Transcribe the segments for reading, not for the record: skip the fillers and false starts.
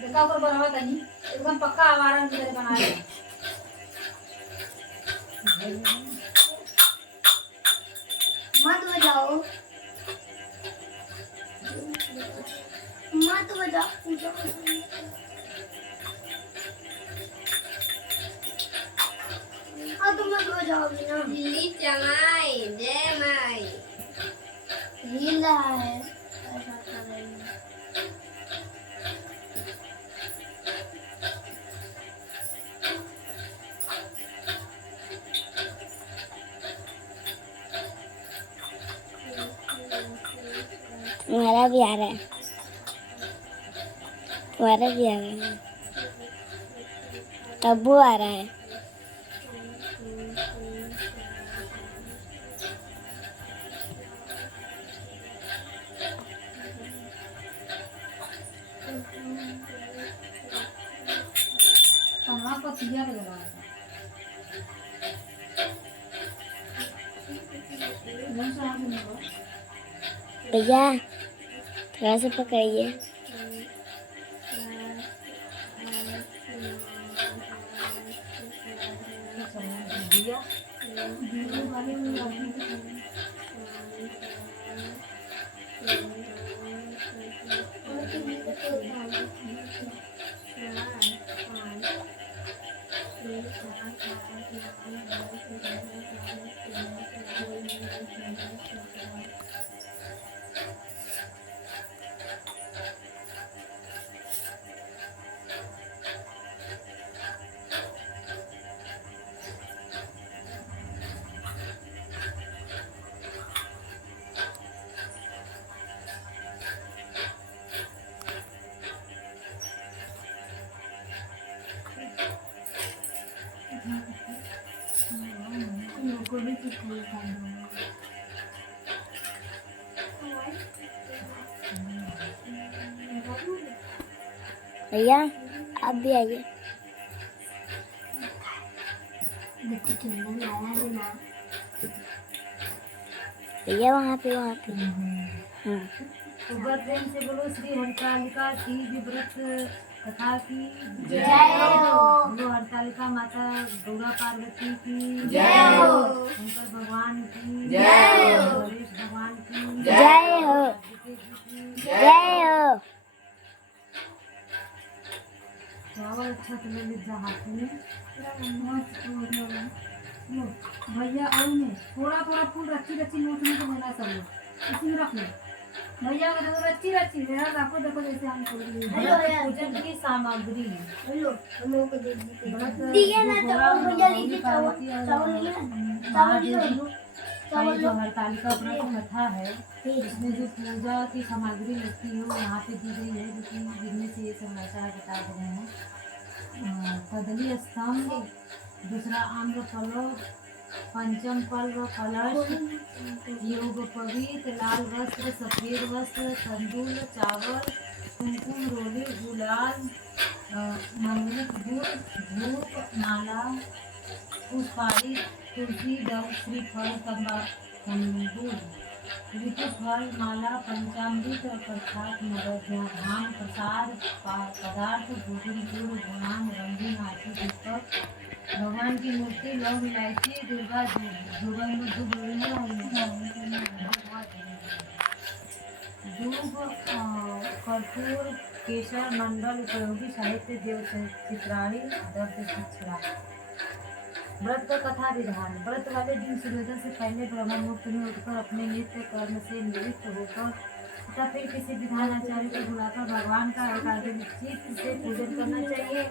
देखा ऊपर बनावा तनी एकदम पक्का आवारा निकल बना ले। मत बजाओ, मत बजाओ, पूजा हाँ तुम मत बजाओगी ना। दिल्ली चमाई जय माई हिल रहा है ऐसा कर रही है। तुम्हारा भी आ रहा है, तुम्हारा भी आ रहा है, तब्बू आ रहा है। कहाँ का पिया के लगा था भैया थोड़ा सा पकड़िए। दिया भैया आप भी आइए। देखो चंदन आया है ना। भैया वहाँ पे हाँ तो प्रेम से बोलो श्री हरतालिका तीज व्रत कथा की जय हो। बोलो हरतालिका माता गौरा पार्वती की जय हो। शंकर भगवान की जय हो। गणेश भगवान की जय हो, जय हो। चावल अच्छा तो ले लीजिए हाथ में। लो भैया और में थोड़ा थोड़ा फूल रच्ची रच्ची नोट में तो बना सब लोग इसी में रख लो। भैया का देखो रच्ची रच्ची मेरा आपको देखो जैसे हम पूजन की सामग्री हेलो हम लोग को दे दीजिए। व्रत दिए ना जो चावल घोड़ा भैया लीजिए चावल पार्वती और चावल लिए चावल लिए भाई जो हरतालिका व्रत कथा है इसमें जो पूजा की सामग्री लगती है वो यहाँ पे दी गई है जो कि जिनमें से ये सब ऐसा है बता रहे हैं। कदली स्तंभ, दूसरा आम्र फलो, पंचम फल व कलश, योग पवित्र, लाल वस्त्र, सफेद वस्त्र, तंदूल, चावल, कुमकुम, रोली, गुलाल, मंगलिक गुड़, धूप, माला, पुष्पारी, तुलसी, दव, श्रीफल, तंबूल, ऋतु फल, माला, पंचामृत, प्रसाद, नवधान, धान, प्रसाद, पदार्थ, भोजन, गुड़, धान, रंगीन आरती, दीपक, भगवान की मूर्ति, लौंग, इलायची, दुर्गा, दूब, कर्पूर, केसर, मंडल, उपयोगी साहित्य, देव चित्राणी, दर्द शिक्षरा। व्रत का कथा विधान। व्रत वाले दिन सूर्योदय से पहले ब्रह्म मुहूर्त में उठकर अपने नित्य कर्म से निवृत्त होकर तथा फिर किसी विधान आचार्य को बुलाकर भगवान का एकाग्रचित्त से पूजन करना चाहिए।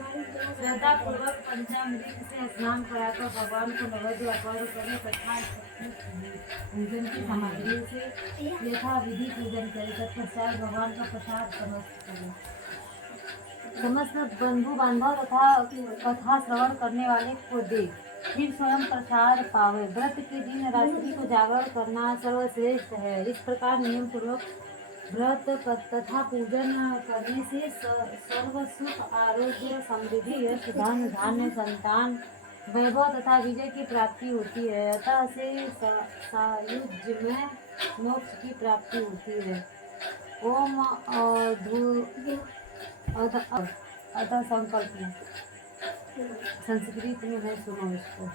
श्रद्धा पूर्वक पंचामृत से स्नान कराकर भगवान को नैवेद्य अर्पण करें तथा पूजन की सामग्री से यथा विधि पूजन करें। तत्पश्चात भगवान का प्रसाद समस्त बंधु बांधव तथा कथा श्रवण करने वाले को दे, फिर स्वयं प्रसाद पावे। व्रत के दिन रात्रि को जागरण करना सर्वश्रेष्ठ है। इस प्रकार नियम पूर्वक व्रत तथा पूजन करने से सर्व सुख, आरोग्य, समृद्धि, यश, धन, धान्य, संतान, वैभव तथा विजय की प्राप्ति होती है। अतः से सायुज्य में मोक्ष की प्राप्ति होती है। ओम अतः संकल्प में संस्कृत में है, सुनो इसको।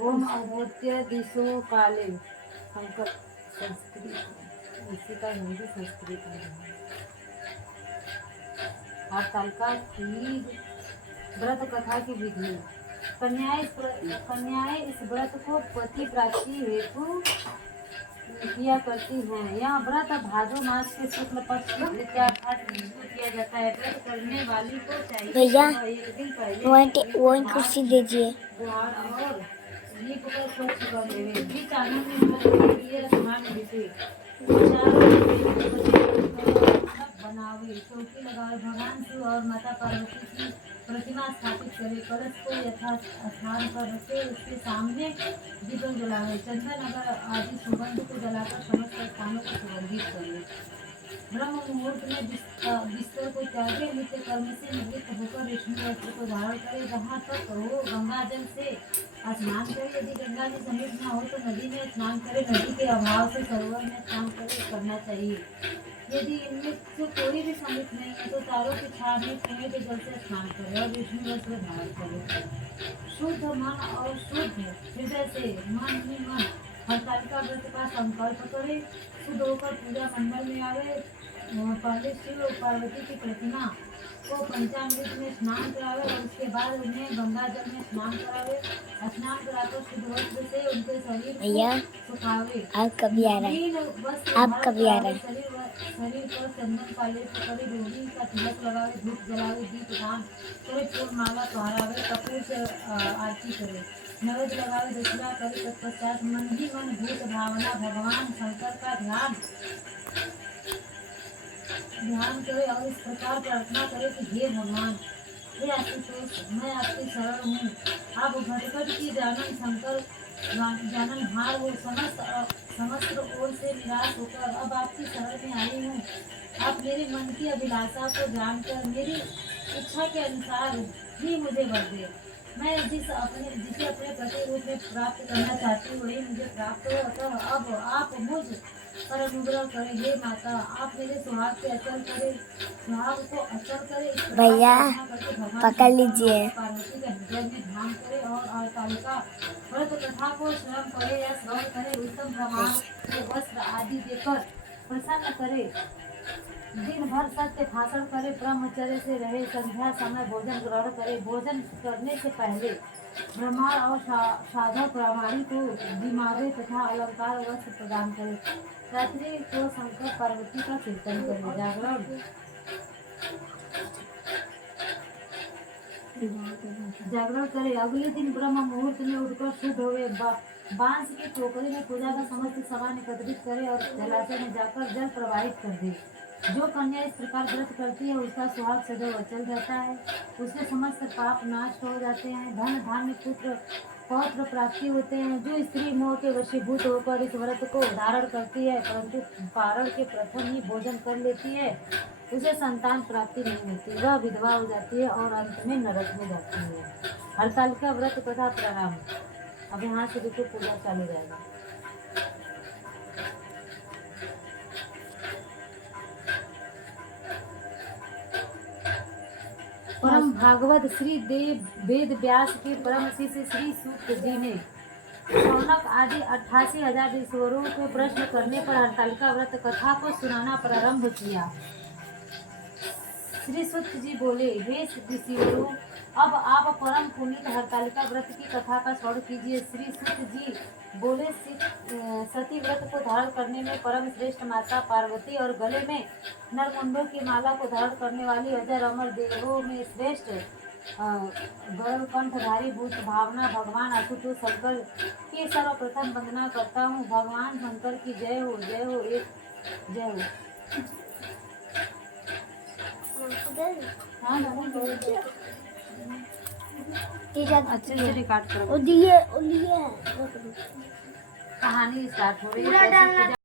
ओम अभूत्य दिशो काले, संकल्प संस्कृत, इसी का हिंदी संस्कृत में है। हरतालिका तीज व्रत कथा की विधि। कन्याएं इस व्रत को पति प्राप्ति हेतु किया करती हैं। यह व्रत भादो मास के शुक्ल पक्ष की तृतीया किया जाता है। व्रत करने वाली को चाहिए भैया, एक दिन पहले वो कुर्सी दीजिए। द्वार और लीप को स्वच्छ कर लेवे। बीच आंगन में व्रत के लिए स्नान विधि। बनावे, चौकी लगावे, भगवान शिव और माता पार्वती की प्रतिमा स्थापित करे, कलश को यथा स्थान पर रखे, उसके सामने दीपक जलावे, चंदन अगर आदि सुगंध को जलाकर समस्त स्थानों को सुगंधित करे। ब्रह्म मुहूर्त में बिस्तर को त्यागे, नित्य कर्म से निवृत्त होकर रेशमी वस्त्र को धारण करे, जहाँ तक हो गंगा जल से स्नान करे। यदि गंगा जी समीप न हो तो नदी में स्नान करे। नदी के अभाव से सरोवर में स्नान करना चाहिए। यदि इनमें से कोई भी समीप नहीं है तो तारों की छाया में कुएं के जल से स्नान करे और रेशमी वस्त्र धारण करे। शुद्ध मन और शुद्ध हृदय से मन ही मन हरतालिका व्रत का संकल्प करे। शुद्ध होकर पूजा मंडल में आवे। पहले शिव और पार्वती की प्रतिमा को पंचामृत में स्नान करावे और उसके बाद उन्हें गंगा जल में स्नान करावे। स्नान कराकर शुद्ध वस्त्र से उनके शरीर को सुखावे। आप कभी आ रहे हैं? आप कभी आ रहे हैं? शरीर पर चंदन का लेप करे, रोही का तिलक लगावे, धूप जलावे, दीप दान करे, फूल माला पहरावे, कपूर से आरती करे, नैवेद्य लगावे, दक्षिणा करे। तत्पश्चात मन ही मन भूत भावना भगवान शंकर का ध्यान करे और इस प्रकार प्रार्थना करे कि हे भगवान, हे आशुतोष, मैं आपकी शरण हूँ। आप घटघट की जानन शंकर जाननहार हो। समस्त ओर से निराश होकर अब आपकी शरण में आई हूँ। आप मेरे मन की अभिलाषा को जानकर मेरी इच्छा के अनुसार ही मुझे वर दे। मैं जिसे अपने प्रति रूप में प्राप्त करना चाहती हूँ वही मुझे प्राप्त हो। अतः अब आप मुझ पर अनुग्रह करें। हे माता, आप मेरे सुहाग को अचल करे। भैया, पकड़ लीजिए। पार्वती के हृदय में ध्यान करे और हरतालिका व्रत कथा को स्वयं पढ़े या श्रवण करे। उत्तम प्रमाण के वस्त्र आदि देकर प्रसन्न करे। दिन भर सत्य भाषण करे, ब्रह्मचर्य से रहे, संध्या समय भोजन ग्रहण करे। भोजन करने से पहले ब्राह्मण और साधक प्रामाणिक को दिमागे तथा अलंकार वस्त्र प्रदान करे। रात्रि को शंकर पार्वती का कीर्तन करे। जागरण करे। अगले दिन ब्रह्म मुहूर्त में उठकर शुद्ध हुए बांस की टोकरी में पूजा का समस्त सामान एकत्रित करे और जलाशय में जाकर जल प्रवाहित कर दे। जो कन्या इस प्रकार व्रत करती है उसका सुहाग सदैव अचल रहता है। उसके समस्त पाप नष्ट हो जाते हैं। धन धान्य पुत्र पौत्र प्राप्ति होते हैं। जो स्त्री मोह के वशीभूत होकर इस व्रत को धारण करती है परंतु पारण के प्रथम ही भोजन कर लेती है, उसे संतान प्राप्ति नहीं होती। वह विधवा हो जाती है और अंत में नरक में जाती है। हरतालिका व्रत कथा प्रारंभ। अब यहाँ से देखो पूजा चालू जाएगा। परम भागवत श्री देव वेद व्यास के परम शिष्य श्री सूत जी ने शौनक आदि 88,000 ऋषिवरों को प्रश्न करने पर हरतालिका व्रत कथा को सुनाना प्रारंभ किया। श्री सूत जी बोले, हे ऋषिवरों, अब आप परम पुनीत हरतालिका व्रत की कथा का श्रवण कीजिए। श्री सूत जी बोले, सती व्रत को धारण करने में परम श्रेष्ठ माता पार्वती और गले में नरमुंडों की माला को धारण करने वाली अजर अमर देवों में श्रेष्ठ गरुड़कंठधारी भूत भावना भगवान आशुतोष शंकर की सर्वप्रथम वंदना करता हूँ। भगवान शंकर की जय हो, जय हो, एक जय हो। अच्छे से रिकॉर्ड करो। दिए कहानी स्टार्ट हो रही है।